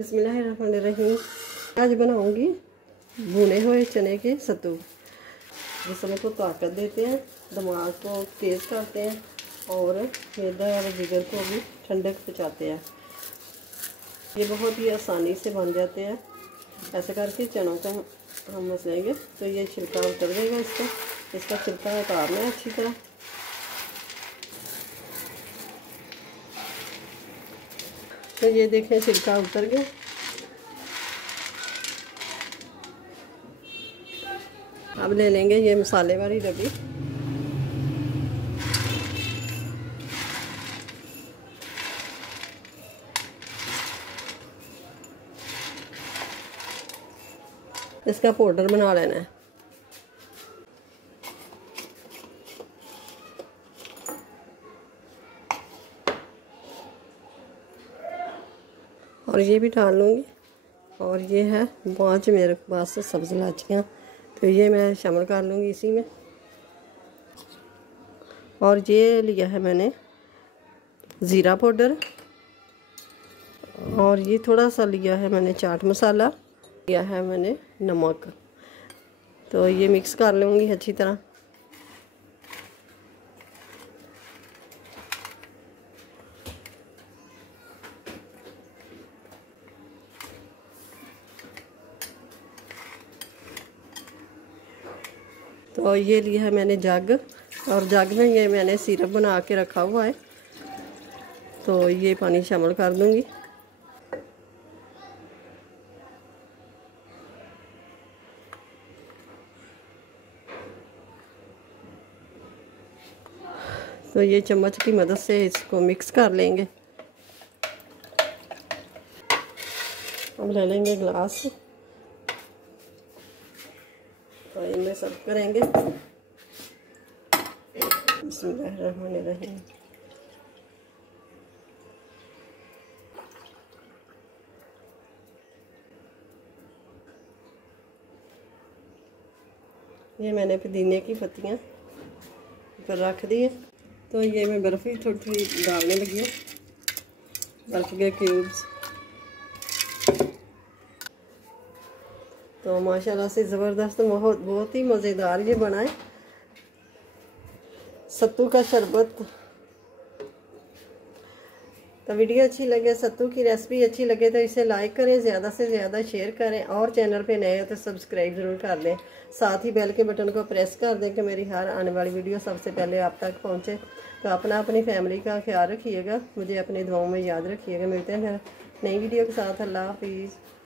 बिस्मिल्लाहिर्रहमानिर्रहीम। आज बनाऊंगी भुने हुए चने के सत्तू। जिसमें को ताकत देते हैं, दिमाग को तेज़ करते हैं और मैदा और जिगर को भी ठंडक पहुँचाते हैं। ये बहुत ही आसानी से बन जाते हैं। ऐसे करके चनों को हम मसलेंगे तो ये छिलका उतर देगा। इसका छिलका उतारना है अच्छी तरह। तो ये देखें छिलका उतर गया। अब ले लेंगे ये मसाले वाली डब्बी। इसका पाउडर बना लेना है। और ये भी डाल लूँगी। और ये है 5 मेरे पास सब्ज़ इलायचियाँ, तो ये मैं शामिल कर लूँगी इसी में। और ये लिया है मैंने ज़ीरा पाउडर, और ये थोड़ा सा लिया है मैंने चाट मसाला, लिया है मैंने नमक। तो ये मिक्स कर लूँगी अच्छी तरह। तो ये लिया है मैंने जग, और जग में ये मैंने सिरप बना के रखा हुआ है। तो ये पानी शामिल कर दूंगी। तो ये चम्मच की मदद से इसको मिक्स कर लेंगे। अब ले लेंगे ग्लास, तो इनमें सर्व करेंगे। बिस्मिल्लाहिर्रहमानिर्रहीम। ये मैंने पुदीने की पत्तियाँ ऊपर रख दी है। तो ये मैं बर्फ़ ही थोड़ी थोड़ी डालने लगी हूँ, बर्फ़ के क्यूब्स। तो माशाल्लाह से ज़बरदस्त, बहुत ही मज़ेदार ये बना है सत्तू का शरबत। तो वीडियो अच्छी लगे, सत्तू की रेसिपी अच्छी लगे तो इसे लाइक करें, ज़्यादा से ज़्यादा शेयर करें, और चैनल पे नए हो तो सब्सक्राइब ज़रूर कर लें। साथ ही बेल के बटन को प्रेस कर दें कि मेरी हर आने वाली वीडियो सबसे पहले आप तक पहुँचे। तो अपनी फैमिली का ख्याल रखिएगा, मुझे अपनी दुआओं में याद रखिएगा। मिलते हैं नई वीडियो के साथ। अल्लाह हाफिज़।